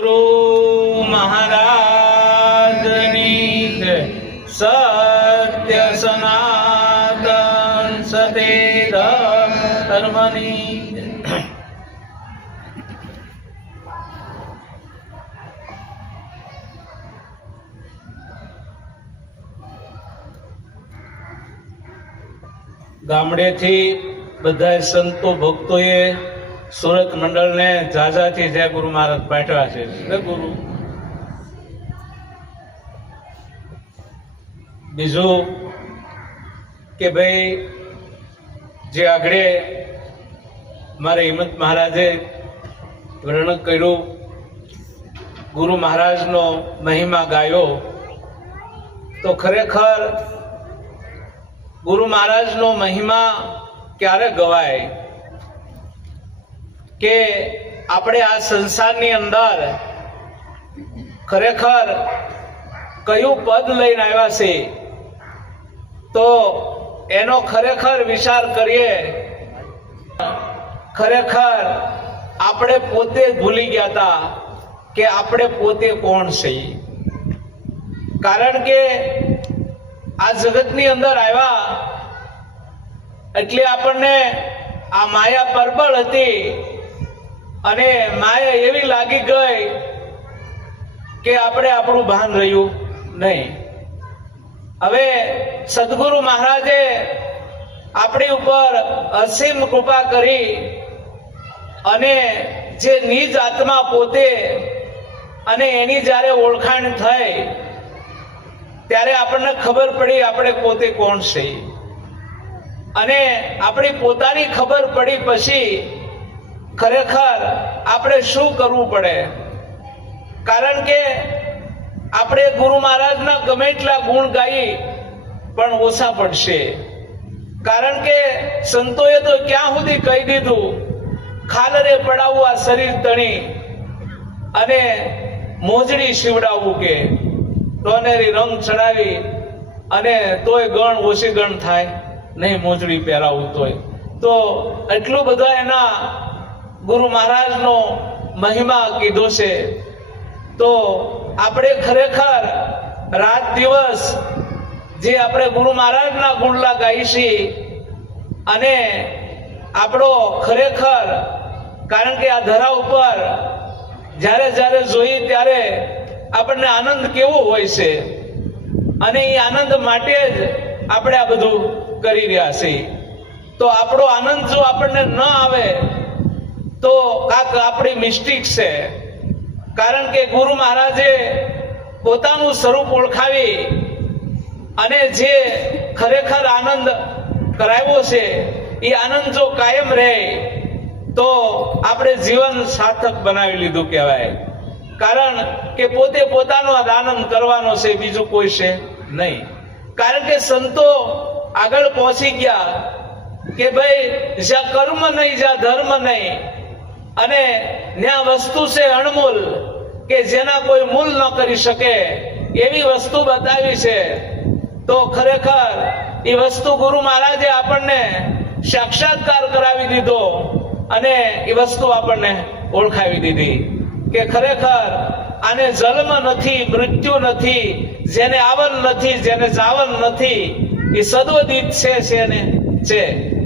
ગુરુ મહારાજની જય. સત્ય સનાતન સતે ધર્મની જય. ગામડેથી બધા સંતો ભક્તોએ સુરત મંડળને ઝાઝાથી જય ગુરુ મહારાજ પાઠવ્યા છે. જય ગુરુ. બીજું કે ભાઈ જે આગળ મારે હિંમત મહારાજે વર્ણન કર્યું, ગુરુ મહારાજનો મહિમા ગાયો, તો ખરેખર ગુરુ મહારાજનો મહિમા ક્યારે ગવાય કે આપણે આ સંસારની અંદર ખરેખર કયું પદ લઈને આવ્યા છે તો એનો ખરેખર વિચાર કરીએ. ખરેખર આપણે પોતે જ ભૂલી ગયા હતા કે આપણે પોતે કોણ છીએ. કારણ કે આ જગતની અંદર આવ્યા એટલે આપણને આ માયા પરબળ હતી અને માયા એવી લાગી ગઈ કે આપણે આપણું ભાન રહ્યું નહીં. હવે સદગુરુ મહારાજે આપણી ઉપર અસીમ કૃપા કરી અને જે નિજ આત્મા પોતે અને એની જ્યારે ઓળખાણ થઈ ત્યારે આપણને ખબર પડી આપણે પોતે કોણ છે. અને આપણી પોતાની ખબર પડી પછી ખરેખર આપણે શું કરવું પડે. કારણ કે આપણે ગુરુ મહારાજના ગમે એટલા ગુણ ગાઈ પણ ઓછા પડશે. કારણ કે સંતોએ તો ક્યાં સુધી કહી દીધું, ખાલરે પડાવવું આ શરીર તણી અને મોજડી શીવડાવવું, કે ટોનેરી રંગ ચડાવી અને તોય ગણ ઓછી ગણ થાય નહીં, મોજડી પહેરાવું તોય. તો એટલું બધા એના ગુરુ મહારાજનો મહિમા કીધો છે. તો આપણે ખરેખર રાત દિવસ જે આપણે ગુરુ મહારાજના ગુણલા ગાઈશી અને આપણો ખરેખર, કારણ કે આ ધરા ઉપર જ્યારે જ્યારે જોઈએ ત્યારે આપણને આનંદ કેવો હોય છે અને એ આનંદ માટે જ આપણે આ બધું કરી રહ્યા છીએ. તો આપણો આનંદ જો આપણને ન આવે તો કાંક આપણી મિસ્ટેક છે. કારણ કે ગુરુ મહારાજે પોતાનું સ્વરૂપ ઓળખાવી અને જે ખરેખર આનંદ કરાવ્યો છે એ આનંદ જો કાયમ રહે તો આપણે જીવન સાર્થક બનાવી લીધું કહેવાય. કારણ કે પોતે પોતાનો આનંદ કરવાનો છે, બીજું કોઈ છે નહીં. કારણ કે સંતો આગળ પહોંચી ગયા કે ભાઈ જ્યાં કર્મ નહીં, જ્યાં ધર્મ નહીં અને ત્યાં વસ્તુ છે અણમૂલ કે જેના કોઈ મૂલ ન કરી શકે એવી વસ્તુ બતાવી છે. તો ખરેખર એ વસ્તુ ગુરુ મહારાજે આપણને સાક્ષાત્કાર કરાવી દીધો અને એ વસ્તુ આપણને ઓળખાવી દીધી કે ખરેખર આને જન્મ નથી, મૃત્યુ નથી, જેને આવન નથી, જેને જાવન નથી, એ સદવદિત છે ને છે.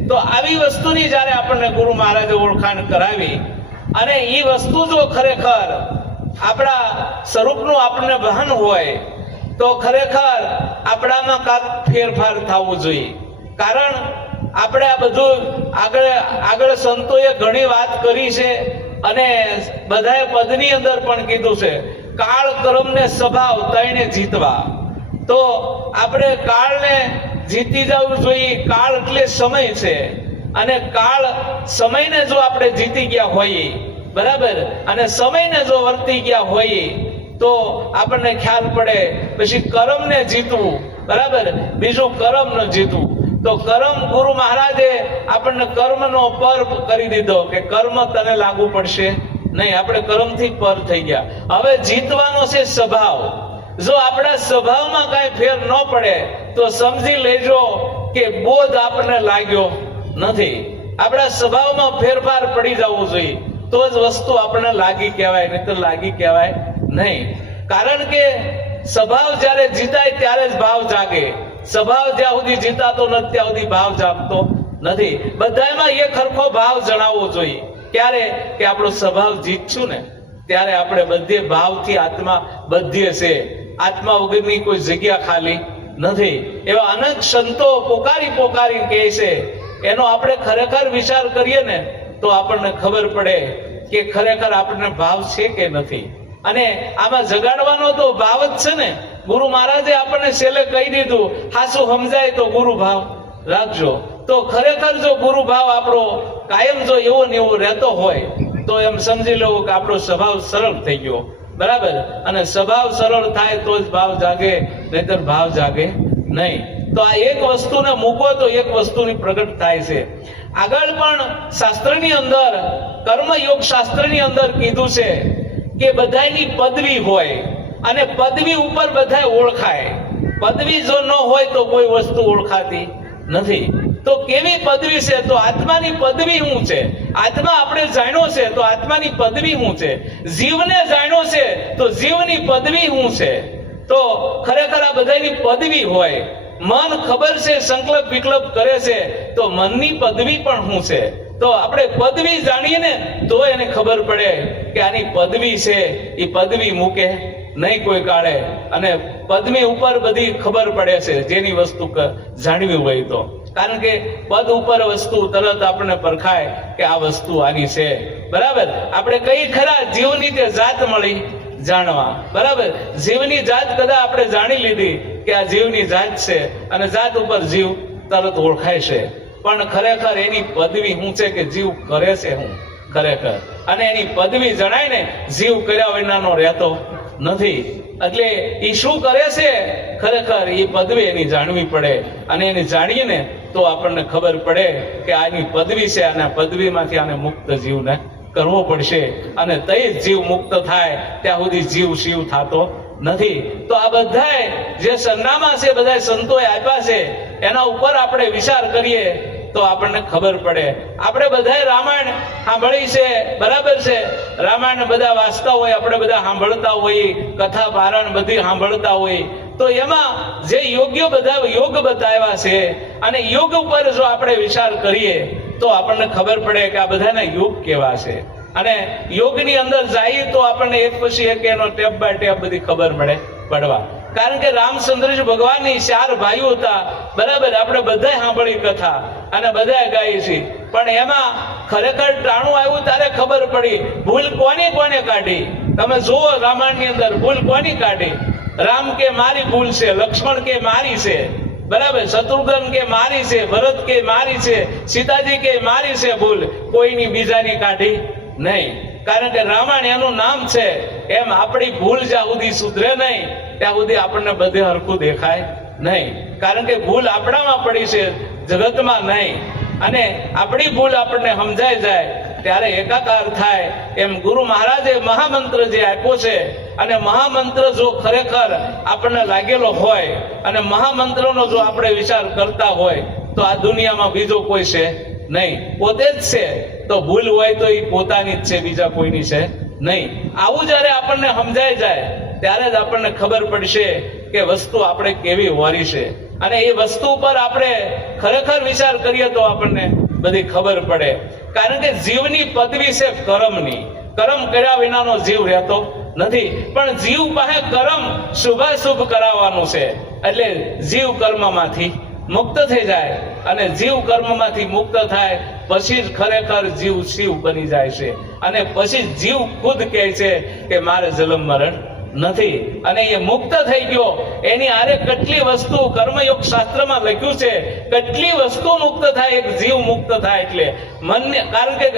તો આવી વસ્તુની જ્યારે આપણને ગુરુ મહારાજે ઓળખાણ કરાવી અને એ વસ્તુ જો ખરેખર આપણા સ્વરૂપનું આપણને ભાન હોય તો ખરેખર આપણામાં કાંક ફેરફાર થવું જોઈએ. કારણ આપણે આ બધું આગળ સંતોએ ઘણી વાત કરી છે અને બધાએ પદની અંદર પણ કીધું છે, કાળ કર્મને સ્વભાવ તઈને જીતવા. તો આપણે કાળને જીતી જવું જોઈએ. કાળ એટલે સમય છે અને કાળ સમયને જો આપણે જીતી ગયા હોઈએ, બરાબર, અને સમયને જો વર્તી ગયા હોઈએ તો આપણને ખ્યાલ પડે પછી કર્મને જીતવું, બરાબર, બીજું કર્મ ન જીતવું. તો કર્મ ગુરુ મહારાજે આપણને કર્મનો પર કરી દીધો કે કર્મ તને લાગુ પડશે નહીં. આપણે કર્મથી પર થઈ ગયા. હવે જીતવાનો છે સ્વભાવ. જો આપણા સ્વભાવમાં કઈ ફેર ન પડે તો સમજી લેજો કે બોધ આપણને લાગ્યો નથી. આપણા સ્વભાવમાં ફેરફાર પડી જવું જોઈએ. તો જ વસ્તુ આપણને લાગી કહેવાય, નહીં તો લાગી કહેવાય નહીં. કારણ કે સ્વભાવ જ્યારે જીતાય ત્યારે જ ભાવ જાગે. સ્વભાવ જ્યાં સુધી જીતાતો નથી ત્યાં સુધી ભાવ જાગતો નથી. બધામાં એક સરખો ભાવ જણાવવો જોઈએ. ક્યારે? કે આપણો સ્વભાવ જીતશું ને ત્યારે આપણે બધે ભાવથી આત્મા બધીએ છે. આત્મા વગરની કોઈ જગ્યા ખાલી નથી. એવા અનેક સંતો પોકારી કહે છે. એનો આપણે ખરેખર વિચાર કરીએ ને તો આપણને ખબર પડે કે ખરેખર આપણને ભાવ છે કે નથી. અને આમાં જગાડવાનો તો ભાવ જ છે ને. ગુરુ મહારાજે આપણને છેલ્લે કહી દીધું, હાસું સમજાય તો ગુરુ ભાવ રાખજો. તો ખરેખર જો ગુરુ ભાવ આપણો કાયમ જો એવો ને એવો રહેતો હોય તો એમ સમજી લેવું કે આપણો સ્વભાવ સરળ થઈ ગયો. બરાબર? અને સ્વભાવ સરળ થાય તો જ ભાવ જાગે, નહીતર ભાવ જાગે નહીં. તો આ એક વસ્તુને મૂકો તો એક વસ્તુની પ્રગટ થાય છે. આગળ પણ શાસ્ત્રની અંદર, કર્મયોગ શાસ્ત્રની અંદર કીધું છે કે બધાની પદવી હોય અને પદવી ઉપર બધા ઓળખાય. પદવી જો ન હોય તો કોઈ વસ્તુ ઓળખાતી નથી. તો કેવી પદવી છે? તો આત્માની પદવી શું છે? આત્મા આપણે જાણ્યો છે તો આત્માની પદવી શું છે? જીવને જાણ્યો છે તો જીવની પદવી શું છે? તો ખરેખર આ બધાની પદવી હોય. મન ખબર છે, સંકલ્પ વિકલ્પ કરે છે, તો મનની પદવી પણ શું છે? તો આપણે પદવી જાણીએ ને તો એને ખબર પડે કે આની પદવી છે, એ પદવી મૂકે નહીં કોઈ કાળે. અને પદવી ઉપર બધી ખબર પડે છે જેની વસ્તુ જાણવી હોય તો. કારણ કે પદ ઉપર વસ્તુ તરત આપણને પરખાય કે આ વસ્તુ આની છે. બરાબર? આપણે કઈ ખરા જીવની તે જાત મળી જાણવા. બરાબર? જીવની જાત કદાચ આપણે જાણી લીધી કે આ જીવની જાત છે અને જાત ઉપર જીવ તરત ઓળખાય છે. પણ ખરેખર એની પદવી શું છે કે જીવ કરે છે શું ખરેખર. અને એની પદવી જણાય ને જીવ કર્યા વિનાનો રહેતો નથી. એટલે એ શું કરે છે ખરેખર એ પદવી એની જાણવી પડે. અને એને જાણીએ ને તો આપણને ખબર પડે કે આની પદવી છે અને પદવીમાંથી આને મુક્ત જીવને કરવો પડશે. અને તે જ જીવ મુક્ત થાય ત્યાં સુધી જીવ શિવ થતો નથી. તો આ બધા જે સરનામા છે બધા સંતોએ આપ્યા છે એના ઉપર આપણે વિચાર કરીએ તો આપણને ખબર પડે. આપણે બધા રામાયણ સાંભળી છે. બરાબર છે? રામાયણ બધા વાંચતા હોય, આપણે બધા સાંભળતા હોઈએ, કથા પારાયણ બધી સાંભળતા હોય. તો એમાં જે યોગ્ય બધા યોગ બતાવ્યા છે અને યોગ ઉપર જો આપણે વિચાર કરીએ તો આપણને ખબર પડે કે આ બધાના યોગ કેવા છે. અને યોગની અંદર જઈએ તો આપણને એક પછી એક એનો ટેપ બાય ટેપ બધી ખબર પડવા. કારણ કે રામચંદ્રજી ભગવાનની 4 ભાઈઓ હતા. બરાબર? આપણે બધા સાંભળી કથા અને બધા ગાઈ છે. પણ એમાં ખરેખર ટાણું આવ્યું ત્યારે ખબર પડી ભૂલ કોને કાઢી. તમે જુઓ રામાયણની અંદર ભૂલ કોની કાઢી. રામ કે મારી ભૂલ છે, લક્ષ્મણ કે મારી છે. બરાબર? શત્રુઘ્ન કે મારી છે, ભરત કે મારી છે, સીતાજી કે મારી છે ભૂલ. કોઈની બીજાની કાઢી નહીં. કારણ કે રામાયણ એનું નામ છે. એમ આપણી ભૂલ જ્યાં સુધી સુધરે નહીં ત્યાં સુધી આપણને બધે હરખું દેખાય નહીં. કારણ કે ભૂલ આપણામાં પડી છે, જગતમાં નહીં. અને આપણી ભૂલ આપણને સમજાઈ જાય ત્યારે એકાકાર થાય. એમ ગુરુ મહારાજે મહામંત્ર જે આપ્યો છે અને મહામંત્ર જો ખરેખર આપણને લાગેલો હોય અને મહામંત્રનો જો આપણે વિચાર કરતા હોય તો આ દુનિયામાં બીજો કોઈ છે નહીં, પોતે જ છે. તો ભૂલ હોય તો એ પોતાની જ છે, બીજા કોઈની છે નહીં. આવું જ્યારે આપણને સમજાઈ જાય ત્યારે જ આપણને ખબર પડશે કે વસ્તુ આપણે કેવી હોરી છે. અને એ વસ્તુ પર આપણે ખરેખર વિચાર કરીએ તો આપણને બધી ખબર પડે. કારણ કે જીવની પદવી છે કર્મની. કર્મ કર્યા વિનાનો જીવ રહેતો નથી. પણ જીવ પાસે કર્મ શુભાશુભ કરાવવાનું છે. એટલે જીવ કર્મમાંથી મુક્ત થઈ જાય અને જીવ કર્મમાંથી મુક્ત થાય પછી જ ખરેખર જીવ શિવ બની જાય છે. અને પછી જીવ ખુદ કહે છે કે મારે જન્મ મરણ નથી. અને એ મુક્ત થઈ ગયો. એની આરે કેટલી વસ્તુ કર્મયોગ શાસ્ત્રમાં લખ્યું છે, કેટલી વસ્તુ મુક્ત થાય. એક જીવ મુક્ત થાય એટલે મનને, કારણ કે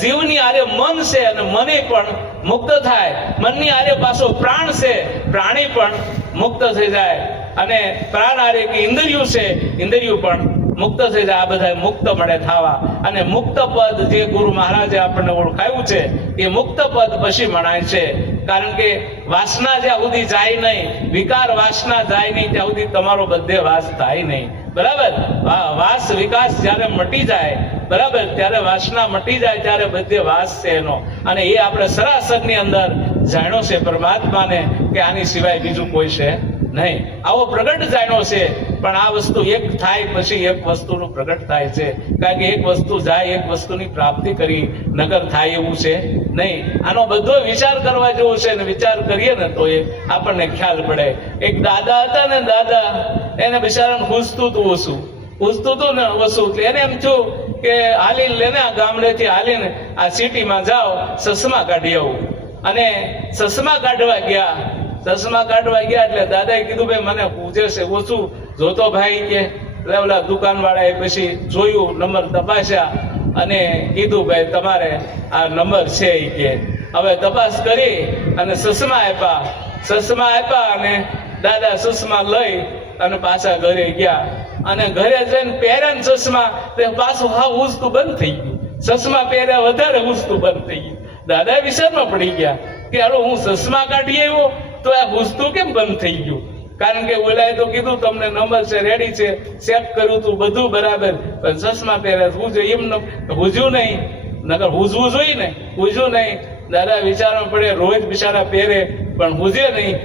જીવની આરે મન છે અને મને પણ મુક્ત થાય. મનની આરે પાછો પ્રાણ છે, પ્રાણી પણ મુક્ત થઈ જાય. અને પ્રાણ આરે કે ઇન્દ્રિયું છે, ઇન્દ્રિયું પણ મુક્ત થઈ જાય. આ બધા મુક્ત મળે થવા. અને મુક્ત પદ જે ગુરુ મહારાજે આપણને ઓળખાયું છે એ મુક્ત પદ પછી મનાય છે. કારણ કે વાસના જ્યાં સુધી જાય નહીં, વિકાર વાસના જાય નહીં ત્યાં સુધી તમારો બધે વાસ થાય નહીં. બરાબર. વાસ વિકાસ જ્યારે મટી જાય, બરાબર, ત્યારે વાસના મટી જાય ત્યારે બધે વાસ છે એનો. અને એ આપણે સરાસરની અંદર જાણ્યો છે પરમાત્માને કે આની સિવાય બીજું કોઈ છે નહીં. આવો પ્રગટ જાણ્યો છે. પણ આ વસ્તુ એક થાય પછી એક વસ્તુનું પ્રગટ થાય છે. કારણ કે એક વસ્તુ જાય એક વસ્તુની પ્રાપ્તિ કરી નગર થાય એવું છે નહીં. આનો બધો વિચાર કરવા જેવો છે ને વિચાર કરીએ ને તો એ આપણને ખ્યાલ પડે. એક દાદા હતા ને, દાદા એને બિચારાને પૂછતું હતું ને વસુ, એટલે એને એમ થયું કે હાલીને લેને આ ગામડેથી હાલીને આ સિટીમાં જાઓ, ચશ્મા કાઢી આવું. અને ચશ્મા કાઢવા ગયા એટલે દાદાએ કીધું ભાઈ મને પૂછે છે ઓછું જોતો ભાઈ કે ઓલા દુકાન વાળાએ પછી જોયું, નંબર તપાસ્યા અને કીધું ભાઈ તમારે આ નંબર છે ઈ કે. હવે તપાસ કરી અને ચશ્મા આપ્યા અને દાદા ચશ્મા લઈ અને પાછા ઘરે ગયા. અને ઘરે જઈને પહેર્યા ને ચશ્મા, તે પાછું હા ઉજતું બંધ થઈ ગયું. ચશ્મા પહેર્યા વધારે ઉજતું બંધ થઈ ગયું. દાદા વિચારમાં પડી ગયા કે હાલો હું ચશ્મા કાઢી આવ્યો તો આ ઉજતું કેમ બંધ થઈ ગયું? કારણ કે ઓલાએ તો કીધું તમને નંબર છે, રેડી છે, ચેક કર્યું તું બધું બરાબર, પણ ચશ્મા પહેર્યા હું એમ હુજ્યું નહીં, નકર હુજવું જોઈએ ને, હુજ્યું નહીં. દાદા વિચારમાં પડે, રોજ બિચારા પહેરે પણ હુજે નહીં.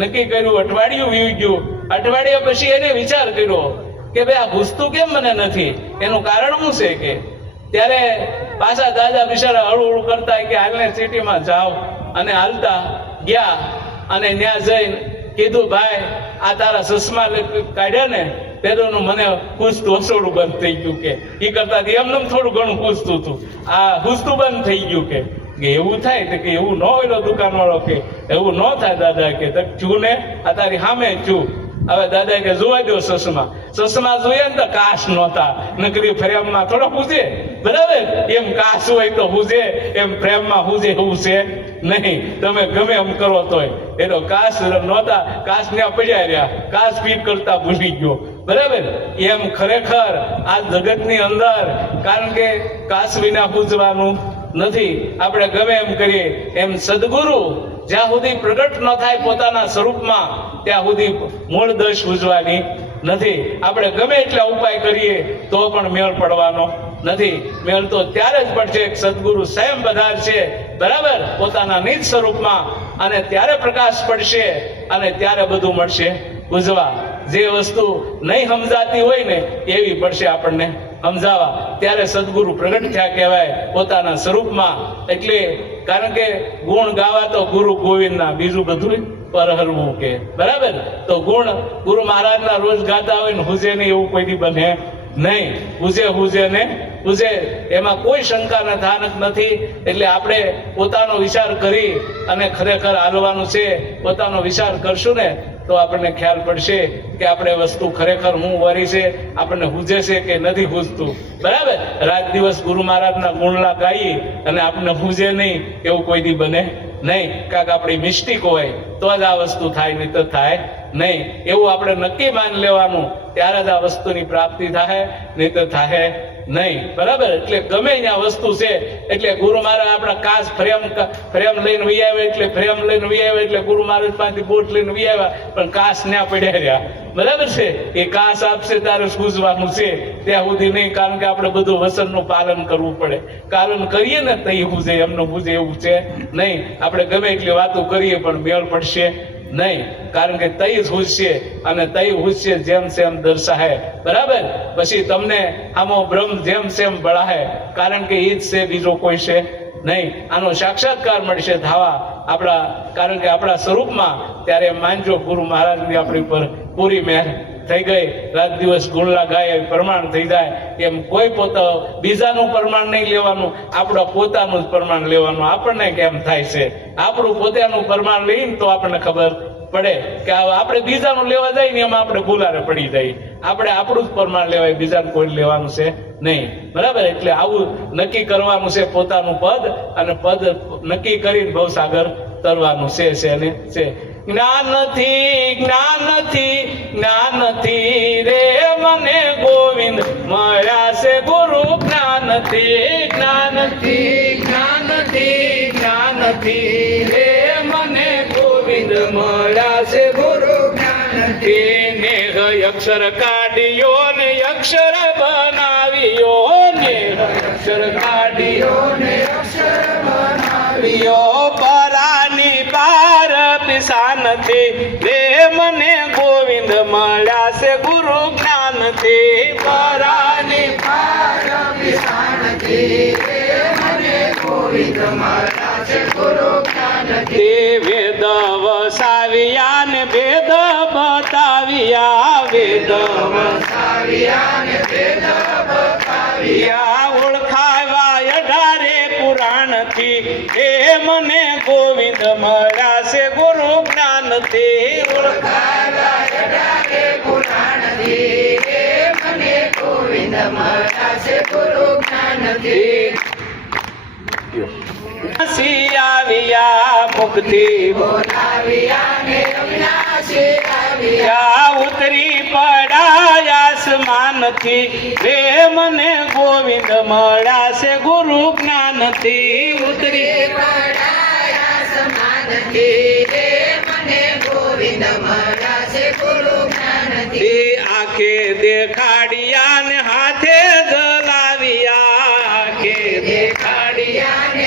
નક્કી કર્યું, અઠવાડિયું વીવી ગયું. અઠવાડિયા પછી એને વિચાર કર્યો કે ભાઈ આ હુજતું કેમ મને નથી, એનું કારણ શું છે કે. ત્યારે પાછા દાદા બિચારા હળું કરતા કે હાલને સિટીમાં જાઓ. અને હાલતા ગયા અને ત્યાં જઈને કીધું ભાઈ આ તારા ચશ્મા કાઢ્યા ને પેલોનું મને પૂછતું હસોડું બંધ થઈ ગયું કે. એ કરતા એમને થોડું ઘણું પૂછતું હતું, આ પૂછતું બંધ થઈ ગયું કે. એવું થાય કે એવું ન હોય દુકાન વાળો કે એવું ન થાય દાદા કે છું ને આ તારી સામે છું. હવે દાદા કે જોવા દો ચશ્મા જોઈએ ને તો કાશ નહોતા, નકરી ફ્રેમમાં થોડો પૂછે, બરાબર. એમ કાશ હોય તો પૂછે, એમ ફ્રેમમાં પૂછે એવું છે નહીં. તમે ગમે એમ કરો તોય એનો કાશ નહોતા, કાશ ત્યાં પડ્યા રહ્યા, કાશ પીટ કરતા ભૂલી ગયો, બરાબર. એમ ખરેખર આ જગતની અંદર, કારણ કે કાશ વિના પૂજવાનું નથી. આપણે ગમે એમ કરીએ એમ સદગુરુ જ્યાં સુધી પ્રગટ ન થાય પોતાના સ્વરૂપમાં ત્યાં સુધી મૂળ દશ ઉજવાની નથી. આપણે ગમે એટલા ઉપાય કરીએ તો પણ મેળ પડવાનો નથી. મેળ તો ત્યારે જ પડશે સદગુરુ સ્વયં પધારશે, બરાબર, પોતાના નિજ સ્વરૂપમાં, અને ત્યારે પ્રકાશ પડશે અને ત્યારે બધું મળશે ઉજવા. જે વસ્તુ નહીં સમજાતી હોય ને એવી પડશે આપણને સમજાવા. ત્યારે સદગુરુ પ્રગટ થયા કહેવાય પોતાના સ્વરૂપમાં. એટલે કારણ કે ગુણ ગાવા તો ગુરુ ગોવિંદના, બીજું બધું પરહરવું કે, બરાબર. તો ગુણ ગુરુ મહારાજના રોજ ગાતા હોય ને હુજે નહીં એવું કોઈથી બને નહીં. હુજે ને હુજે, એમાં કોઈ શંકાના થાનક નથી. એટલે આપણે પોતાનો વિચાર કરી અને ખરેખર હાલવાનું છે. પોતાનો વિચાર કરશું ને તો આપણને ખ્યાલ પડશે કે આપણે વસ્તુ ખરેખર હું વરી છે, આપણને હુજે છે કે નથી હુજતું, બરાબર. રાત દિવસ ગુરુ મહારાજના ગુણલા ગાઈ અને આપણને હુજે નહીં એવું કોઈ દી બને નહીં. કાંક આપણી મિસ્ટેક હોય તો જ આ વસ્તુ થાય, નહીં તો થાય નહીં. એવું આપણે નક્કી માની લેવાનું, ત્યારે જ આ વસ્તુની પ્રાપ્તિ થાય, નહીં તો થાય નહીં, બરાબર. એટલે ગમે ત્યાં વસ્તુ છે એટલે ગુરુ મહારાજ આપણા કાચ ફ્રેમ લઈને વી આવ્યા, એટલે ફ્રેમ લઈને વી આવ્યા એટલે ગુરુ મહારાજ પાસેથી બોટ લઈને વી આવ્યા, પણ કાચ ત્યાં પડ્યા રહ્યા, બરાબર છે. એ કાચ આપશે તારે સૂઝવાનું છે, ત્યાં સુધી નહીં. કારણ કે આપણે બધું વચનનું પાલન કરવું પડે. પાલન કરીએ ને તો હુજે, એમનું હુજે એવું છે નહીં. આપણે ગમે એટલી વાતો કરીએ પણ મેળ પડશે નહીં. કારણ કે તઈ જ હુજશે અને તઈ હુજશે જેમ સેમ દર્શાહે, બરાબર. પછી તમને આમો બ્રહ્મ જેમ સેમ બળાહે, કારણ કે એ જ છે, બીજો કોઈ છે નહીં. આનો સાક્ષાત્કાર મળશે થવા આપણા, કારણ કે આપણા સ્વરૂપમાં. ત્યારે માનજો ગુરુ મહારાજની આપણી પર પૂરી મહેર થઈ ગઈ. રાત દિવસ ગુણલા ગાય પ્રમાણ થઈ જાય. એમ કોઈ બીજાનું પ્રમાણ નહીં લેવાનું, આપણું પોતાનું જ પ્રમાણ લેવાનું. આપણને કેમ થાય છે, આપણું પોતાનું પ્રમાણ લઈને તો આપણને ખબર પડે કે આપણે બીજાનું લેવા જાય ને એમાં આપણે ગુલારે પડી જાય. આપણે આપણું જ પ્રમાણ લેવાય, બીજાનું કોઈ લેવાનું છે નહીં, બરાબર. એટલે આવું નક્કી કરવાનું છે પોતાનું પદ, અને પદ નક્કી કરીને ભવસાગર તરવાનું છે અને છે. જ્ઞાનથી રે મને ગોવિંદ મળ્યા છે ગુરુ. જ્ઞાનથી રે મને ગોવિંદ મળ્યા છે ગુરુ. જ્ઞાનથી અક્ષર કાઢ્યો ને અક્ષર બનાવ્યો ને અક્ષર કાઢ્યો ને અક્ષર બનાવ્યો પરાની પાર પિસાનથી રે મને ગોવિંદ મળ્યા છે ગુરુ જ્ઞાનથી પરાની પાર પિસાનથી રે મને ગોવિંદ મળ્યા છે ગુરુ જ્ઞાનથી વેદ વસાવ્યા ને ભેદ બતાવ્યા વેદ વસાવ્યા ને ભેદ બતાવ્યા ઓળખાવા 18 પુરાણથી એ મને ગોવિંદ મળ્યા છે ગુરુ જ્ઞાનથી ઓળખાવા 18 પુરાણથી એ મને ગોવિંદ મળ્યા છે ગુરુ જ્ઞાનથી આવ્યા મુક્તિ બોલાવ્યા ને અવિનાશી આવ્યા ઉતરી પડાયા આસમાનથી રે મને ગોવિંદ મળ્યા છે ગુરુ જ્ઞાનથી ઉતરી પડાયા આસમાનથી રે મને ગોવિંદ મળ્યા છે ગુરુ જ્ઞાનથી આંખે દેખાડ્યા ને હાથે જલાવ્યા આંખે દેખાડ્યા ને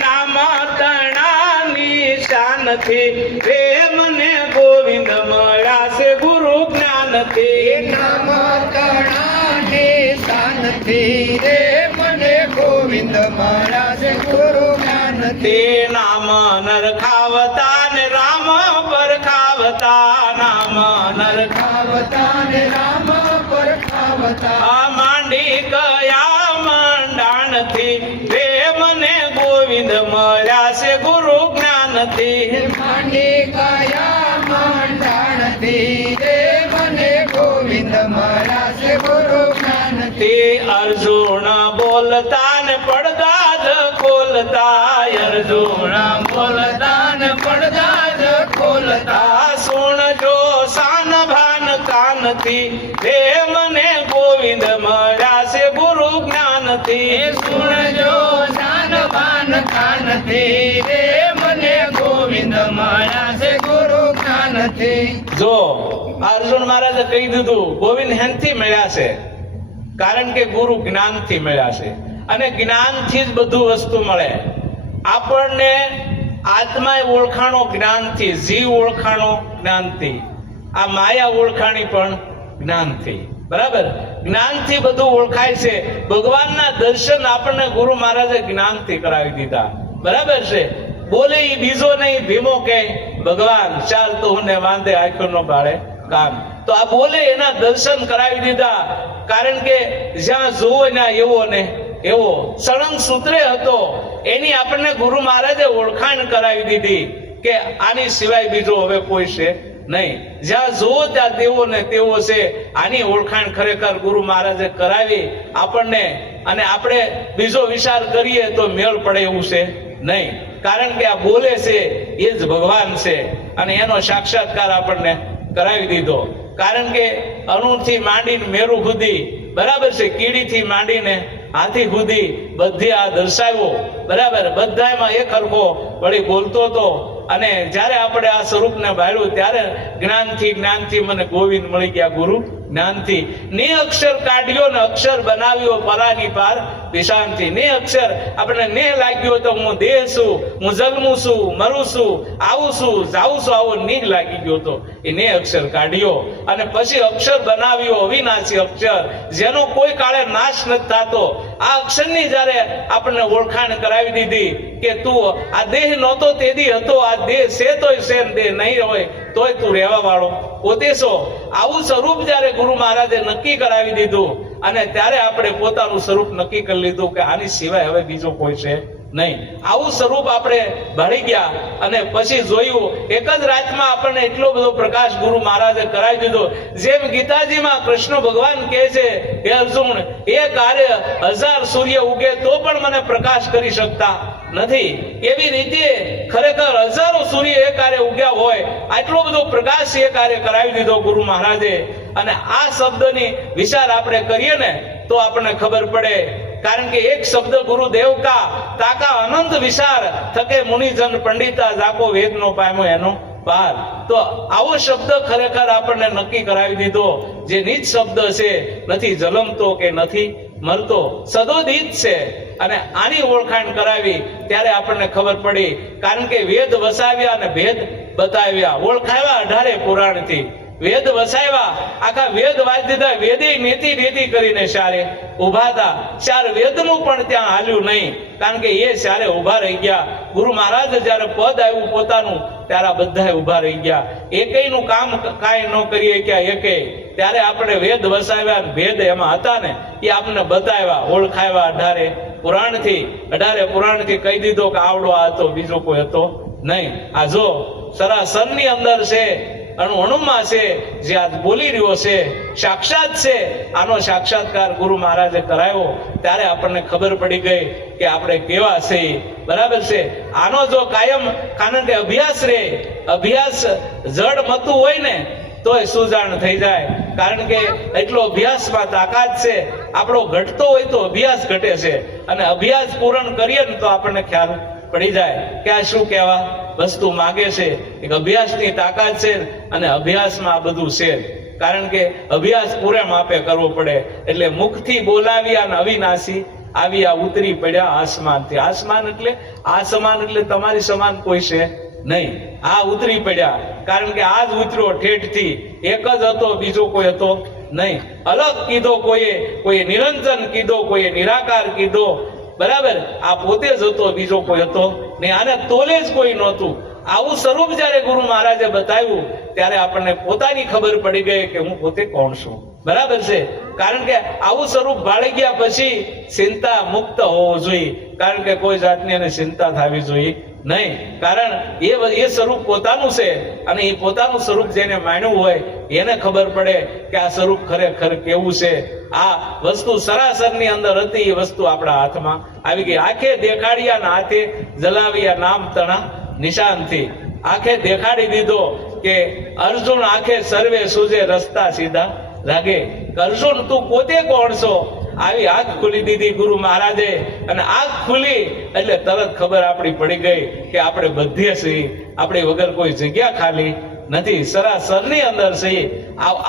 નામ તણાની શાનથી રે મને ગોવિંદ મળ્યા છે ગુરુ જ્ઞાનથી નામ તણાની શાનથી રે મને ગોવિંદ મળ્યા છે ગુરુ જ્ઞાનથી નામ નરખાવતા ને રામ પરખાવતા નામ નરખાવતા ને રામ પરખાવતા માંડી કયા મંડાણથી રે મને ગોવિંદ મળ્યા છે ગુરુ જ્ઞાનથી માંડી કયા મંડાણથી રે મને ગોવિંદ મળ્યા છે ગુરુ જ્ઞાનથી અર્જુન બોલતા ને પડદા જ ખોલતા અર્જુન બોલતા ને પડદા જ ખોલતા સુણજો સાન ભાન કાનથી રે મને ગોવિંદ મળ્યા છે ગુરુ જ્ઞાનથી સુણજો સાન ભાન કાનથી રે મને ગોવિંદ મળ્યા છે ગુરુ જ્ઞાનથી જો અર્જુન મહારાજે કહી દીધું ગોવિંદ હેનથી મળ્યા છે કારણ કે ગુરુ જ્ઞાનથી મળ્યા છે અને જ્ઞાનથી જ બધું વસ્તુ મળે આપણને આત્મા ઓળખાણો જ્ઞાનથી જીવ ઓળખાણો જ્ઞાનથી આ માયા ઓળખાણી પણ જ્ઞાનથી બરાબર જ્ઞાનથી બધું ઓળખાય છે ભગવાનના દર્શન આપણને ગુરુ મહારાજે જ્ઞાનથી કરાવી દીધા બરાબર છે બોલે ઈ બીજો નહીં ભીમો કે ભગવાન ચાલ તો હું ને વાંધે આંખો નો ભાળે કામ તો આ બોલે એના દર્શન કરાવી દીધા કારણ કે જ્યાં જોવો ના એવો ને એવો સળંગ સૂત્રે હતો એની આપણને ગુરુ મહારાજે ઓળખાણ કરાવી દીધી કે આની સિવાય બીજો હવે કોઈ છે નહીં જ્યાં જોવો ત્યાં તેવો ને તેવો છે આની ઓળખાણ ખરેખર ગુરુ મહારાજે કરાવી આપણને અને આપણે બીજો વિચાર કરીએ તો મેળ પડે એવું છે નહીં કારણ કે આ બોલે છે એ જ ભગવાન છે અને એનો સાક્ષાત્કાર આપણને કરાવી દીધો કારણ કે અણુથી માંડીને મેરુ સુધી બરાબર છે કીડીથી માંડીને હાથી સુધી બધી આ દર્શાવ્યો બરાબર બધામાં એક હરખો વળી બોલતો હતો અને જ્યારે આપણે આ સ્વરૂપને ભાળ્યું ત્યારે જ્ઞાનથી મને ગોવિંદ મળી ગયા ગુરુ જ્ઞાનથી ને અક્ષર કાઢ્યો ને અક્ષર બનાવ્યો પરાની પાર દિશાનથી ને અક્ષર આપણે ને લાગ્યો તો હું દેહ છું હું જન્મું છું મરું છું આવું છું જાઉં છું આવો નિહ લાગી ગયો તો એ ને અક્ષર કાઢ્યો અને પછી અક્ષર બનાવ્યો અવિનાશી અક્ષર જેનો કોઈ કાળે નાશ નથી થતો આ અક્ષરની જ્યારે આપણને ઓળખાણ કરાવી દીધી કે તું આ દેહ નહોતો તેદી હતો આ દેહ છે તોય છે દેહ નહીં હોય તોય તું રહેવા વાળો પોતે છો આવું સ્વરૂપ જ્યારે ગુરુ મહારાજે નક્કી કરાવી દીધું અને ત્યારે આપણે પોતાનું સ્વરૂપ નક્કી કરી લીધું કે આની સિવાય હવે બીજો કોઈ છે નહીં આવું સ્વરૂપ આપણે ભળી ગયા અને પછી જોયું એક જ રાતમાં આપણને એટલો બધો પ્રકાશ ગુરુ મહારાજે કરાવી દીધો જેમ ગીતાજીમાં કૃષ્ણ ભગવાન કહે છે હે અર્જુન એ કાર્ય 1000 સૂર્ય ઉગે તો પણ મને પ્રકાશ કરી શકતા નથી એવી રીતે ખરેખર હજારો સૂર્ય એ કાર્ય ઉગ્યા હોય આટલો બધો પ્રકાશ એ કાર્ય કરાવી દીધો ગુરુ મહારાજે અને આ શબ્દની વિચાર આપણે કરીએ ને તો આપણને ખબર પડે કારણ કે એક શબ્દ ગુરુદેવ કા તાકા અનંત વિચાર થકે મુનિજન પંડિતા જાકો વેદનો પામ્યો એનો પાર. તો આવો શબ્દ ખરેખર આપણને નક્કી કરાવી દીધો, જે નીચ શબ્દ છે, નથી જલમતો કે નથી મરતો, સદોદિત છે. અને આની ઓળખાણ કરાવી ત્યારે આપણને ખબર પડી, કારણ કે વેદ વસાવ્યા અને ભેદ બતાવ્યા, ઓળખાવ્યા 18 પુરાણથી. વેદ વસાવ્યા, આખા વેદ વાંચી દીધા, વેદે નેતિ નેતિ કરીને સારે ઉભા હતા. ચાર વેદનું પણ ત્યાં હાલ્યું નહીં, કારણ કે એ સારે ઉભા રહી ગયા. ગુરુ મહારાજ જયારે પદ આવ્યું પોતાનું, ત્યારે બધા ઉભા રહી ગયા. એકેયનું કામ કાંઈ ન કરીએ ક્યાં એકે, ત્યારે આપણે વેદ વસાવ્યા, ભેદ એમાં હતા ને એ આપણને બતાવ્યા, ઓળખાવ્યા 18 પુરાણથી કહી દીધો કે આવડો આ હતો, બીજો કોઈ હતો નહીં. આ જો સરાસરની અંદર છે, અણુમાં છે, જે આજ બોલી રહ્યો છે, સાક્ષાત છે. આનો સાક્ષાત્કાર ગુરુ મહારાજે કરાયો, ત્યારે આપણને ખબર પડી ગઈ કે આપણે કેવા છે. બરાબર છે. આનો જો કાયમ, કારણ કે અભ્યાસ જડ મતું હોય ને તોય સુજાણ થઈ જાય, કારણ કે એટલો અભ્યાસમાં તાકાત છે. આપણો ઘટતો હોય તો અભ્યાસ ઘટે છે, અને અભ્યાસ પૂર્ણ કરીએ ને તો આપણને ખ્યાલ પડી જાય કે આ શું કહેવા વસ્તુ માગે છે. એક અભ્યાસની તાકાત છે, અને અભ્યાસમાં આ બધું છે. કારણ કે અભ્યાસ પૂરે માપે કરવો પડે. એટલે મુખથી બોલાવ્યા અને અવિનાશી આવ્યા, ઉતરી પડ્યા આસમાનથી. આસમાન એટલે તમારી સમાન કોઈ છે નહીં. આ ઉતરી પડ્યા, કારણ કે આ જ ઉતર્યો ઠેઠથી. એક જ હતો, બીજો કોઈ હતો નહીં. અલગ કીધો કોઈએ નિરંજન કીધો, કોઈએ નિરાકાર કીધો. બરાબર. આ પોતે જ હતો, બીજો કોઈ હતો નહીં. આને તોલે જ કોઈ નહોતું. આવું સ્વરૂપ જયારે ગુરુ મહારાજે બતાવ્યું, ત્યારે આપણને પોતાની ખબર પડી ગઈ કે હું પોતે કોણ છું. બરાબર છે. કારણ કે આવું સ્વરૂપ ભાળી ગયા પછી ચિંતા મુક્ત હોવો જોઈએ, કારણ કે કોઈ જાતની એને ચિંતા થવી જોઈએ નહીં. કારણ એ સ્વરૂપ પોતાનું છે, અને એ પોતાનું સ્વરૂપ જેને માન્યું હોય એને ખબર પડે કે આ સ્વરૂપ ખરેખર કેવું છે. આ વસ્તુ સરાસરની અંદર હતી, એ વસ્તુ આપણા હાથમાં આવી ગઈ. આંખે દેખાડ્યા ને હાથે જલાવ્યા, નામ તણા નિશાનથી. આંખે દેખાડી દીધો કે અર્જુન આંખે સર્વે સૂજે, રસ્તા સીધા લાગે. અર્જુન તું પોતે કોણ છો? આવી આંખ ખુલી દીધી ગુરુ મહારાજે, અને આંખ ખુલી એટલે તરત ખબર આપણી પડી ગઈ કે આપણે બધે છીએ, આપણી વગર કોઈ જગ્યા ખાલી નથી, સરાસરની અંદર છીએ.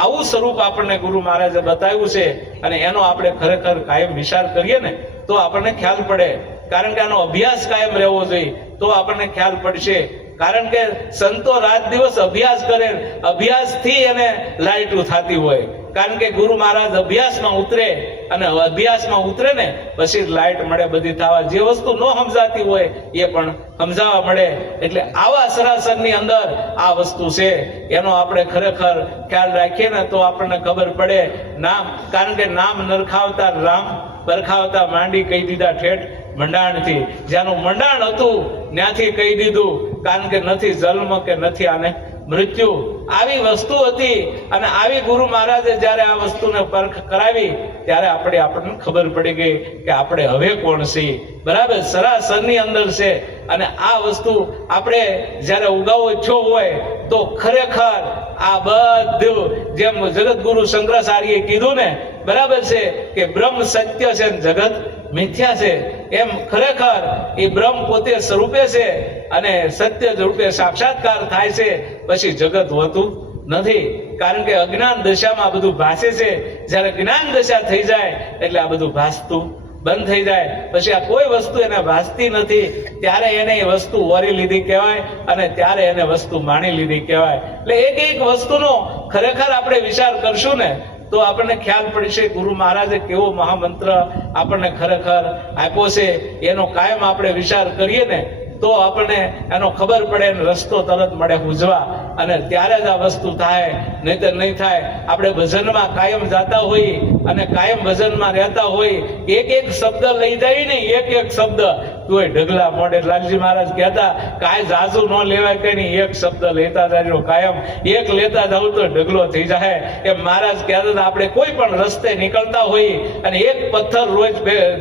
આવું સ્વરૂપ આપણને ગુરુ મહારાજે બતાવ્યું છે, અને એનો આપણે ખરેખર કાયમ વિચાર કરીએ ને તો આપણને ખ્યાલ પડે. કારણ કે આનો અભ્યાસ કાયમ રહેવો જોઈએ, તો આપણને ખ્યાલ પડશે. કારણ કે સંતો રાત દિવસ અભ્યાસ કરે, અભ્યાસથી એને લાઈટું થતી હોય. કારણ કે ગુરુ મહારાજ અભ્યાસમાં ઉતરે, અને અભ્યાસમાં ઉતરે ને પછી લાઈટ મળે બધી થવા. જે વસ્તુ ન સમજાતી હોય એ પણ સમજાવવા મળે. એટલે આવા સરાસરની અંદર આ વસ્તુ છે, એનો આપણે ખરેખર ખ્યાલ રાખીએ ને તો આપણને ખબર પડે. નામ, કારણ કે નામ નરખાવતા રામ પરખાવતા માંડી કહી દીધા ઠેઠ મંડાણથી. જ્યાંનું મંડાણ હતું ત્યાંથી કહી દીધું, કારણ કે નથી જન્મ કે નથી આને મૃત્યુ. આવી વસ્તુ હતી, અને આવી ગુરુ મહારાજે જયારે આ વસ્તુને પરખ કરાવી, ત્યારે આપણને ખબર પડી ગઈ કે આપણે હવે કોણ છીએ. બરાબર. સરાસરની અંદર છે, અને આ વસ્તુ આપણે જયારે ઉગાવો ઈચ્છો હોય તો ખરેખર આ બધું જેમ જગતગુરુ શંકરાચાર્યે કીધું ને, બરાબર છે, કે બ્રહ્મ સત્ય છે, જગત મિથ્યા છે. એમ ખરેખર એ બ્રહ્મ પોતે સ્વરૂપે છે, અને સત્ય રૂપે સાક્ષાત્કાર થાય છે, પછી જગત હોતું નથી. કારણ કે અજ્ઞાન દશામાં બધું ભાસે છે. જયારે જ્ઞાન દશા થઈ જાય એટલે આ બધું ભાસતું બંધ થઈ જાય. પછી આ કોઈ વસ્તુ એને ભાસતી નથી, ત્યારે એને એ વસ્તુ ઓરી લીધી કહેવાય, અને ત્યારે એને વસ્તુ માણી લીધી કહેવાય. એટલે એક વસ્તુનો ખરેખર આપણે વિચાર કરશું ને તો આપણને ખ્યાલ પડશે ગુરુ મહારાજે કેવો મહામંત્ર આપણને ખરેખર આપ્યો છે. એનો કાયમ આપણે વિચાર કરીએ ને તો આપણને એનો ખબર પડે, રસ્તો તરત મળે ઉજવા, અને ત્યારે જ આ વસ્તુ થાય, નહીતર નહીં થાય. આપણે ભજનમાં કાયમ જાતા હોઈએ અને કાયમ ભજનમાં રહેતા હોય, એક શબ્દ લઈ જાય ને, એક શબ્દ તોય ઢગલા મોઢે. લાલજી મહારાજ કહેતા કાંઈ જાજુ ન લેવાય, કઈ નહીં, એક શબ્દ લેતા જાય કાયમ. એક લેતા જાવ તો ઢગલો થઈ જાય. એમ મહારાજ કહેતા આપણે કોઈ પણ રસ્તે નીકળતા હોઈએ અને એક પથ્થર રોજ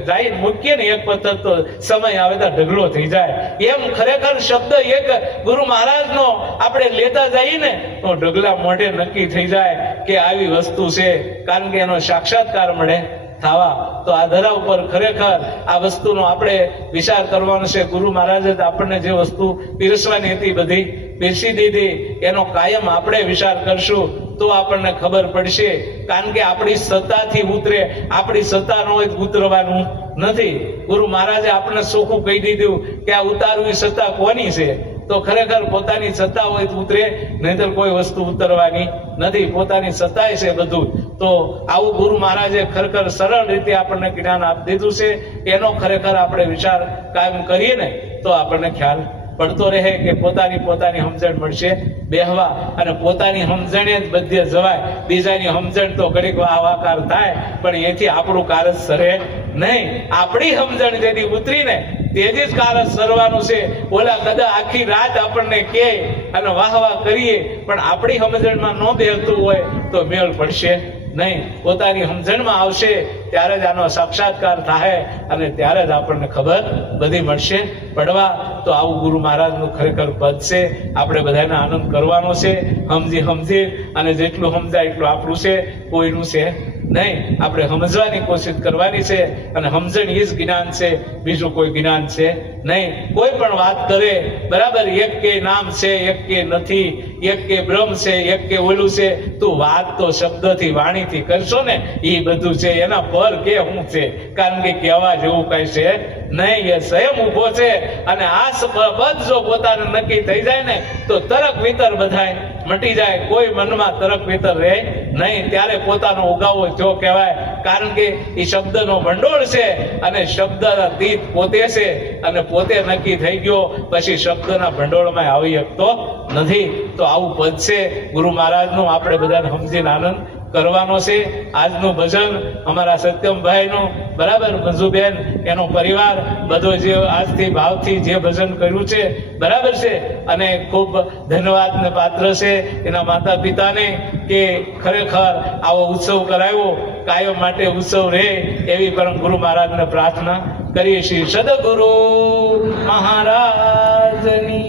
જાય મૂકીએ ને, એક પથ્થર તો સમય આવે તો ઢગલો થઈ જાય. એમ ખરેખર શબ્દ એક ગુરુ મહારાજનો આપણે લેતા જઈએ ને તો ઢગલા મોઢે નક્કી થઈ જાય કે આવી વસ્તુ છે. કારણ કે એનો સાક્ષાત્કાર મળે થવા. તો આ ધરા ઉપર ખરેખર આ વસ્તુનો આપણે વિચાર કરવાનો છે. ગુરુ મહારાજે આપણને જે વસ્તુ પીરસવાની હતી બધી પીરસી દીધી એનો કાયમ આપણે વિચાર કરશું તો આપણને ખબર પડશે. કારણ કે આપણી સત્તાથી ઉતરે, આપણી સત્તા ન હોય તો ઉતરવાનું નથી. ગુરુ મહારાજે આપણને ચોખ્ખું કહી દીધું કે આ ઉતારવી સત્તા કોની છે? તો ખરેખર પોતાની સત્તા હોય તો ઉતરે, નહીંતર કોઈ વસ્તુ ઉતરવાની નથી. પોતાની સત્તા છે બધું. તો આવું ગુરુ મહારાજે ખરેખર સરળ રીતે આપણને જ્ઞાન આપી દીધું છે. એનો ખરેખર આપણે વિચાર કાયમ કરીએ ને તો આપણને ખ્યાલ પડતો રહે કે પોતાની સમજણ મળશે બેહવા, અને પોતાની સમજણે જ બધે જવાય. બીજાની સમજણ તો ઘડીક વાહવાકાર થાય પણ એથી આપણું કાર્ય સરે નહીં. આપણી સમજણ જેથી ઉતરીને તેજી જ કાર્ય સરવાનું છે. ઓલા કદાચ આખી રાત આપણને કહે અને વાહવા કરીએ પણ આપણી સમજણમાં ન બેહતું હોય તો મેળ પડશે નહીં. પોતાની સમજણમાં આવશે ત્યારે જ આનો સાક્ષાત્કાર થાય અને ત્યારે જ આપણને ખબર બધી મળશે પડવા. તો આવું ગુરુ મહારાજનું ખરેખર પદ છે. આપણે બધાને આનંદ કરવાનો છે સમજી અને જેટલું સમજાય એટલું આપણું છે, કોઈનું છે નહીં. આપણે સમજવાની કોશિશ કરવાની છે અને સમજણ એ જ જ્ઞાન છે, બીજું કોઈ જ્ઞાન છે નહીં. કોઈ પણ વાત કરે બરાબર, એક કે નામ છે, એક કે નથી, એક કે બ્રહ્મ છે, એક કે ઓલું છે, તું વાત તો શબ્દથી વાણીથી કરશો ને એ બધું છે. એના પર કે હું છે? કારણ કે કહેવા જેવું કઈ છે નહીં. એ સ્વયં ઉભો છે અને આ પદ જો પોતાને નક્કી થઈ જાય ને તો તરક વિતર બધાય મટી જાય. કોઈ મનમાં તરક વિતર રહે નહીં. ત્યારે પોતાનો ઉગાવો જો કહેવાય. કારણ કે એ શબ્દનો ભંડોળ છે અને શબ્દ અતીત પોતે છે અને પોતે નક્કી થઈ ગયો પછી શબ્દના ભંડોળમાં આવી શકતો નથી. તો આવું પદ છે ગુરુ મહારાજનું. આપણે બધાને સમજીને આનંદ કરવાનો છે. આજનું ભજન અમારા સત્યમભાઈનું બરાબર, મંજુબેન એનો પરિવાર બધો જે આજથી ભાવથી જે ભજન કર્યું છે બરાબર છે, અને ખૂબ ધન્યવાદને પાત્ર છે એના માતા પિતાને કે ખરેખર આવો ઉત્સવ કરાવ્યો. કાયમ માટે ઉત્સવ રહે એવી પરમ ગુરુ મહારાજને પ્રાર્થના કરીએ છીએ. સદગુરુ મહારાજની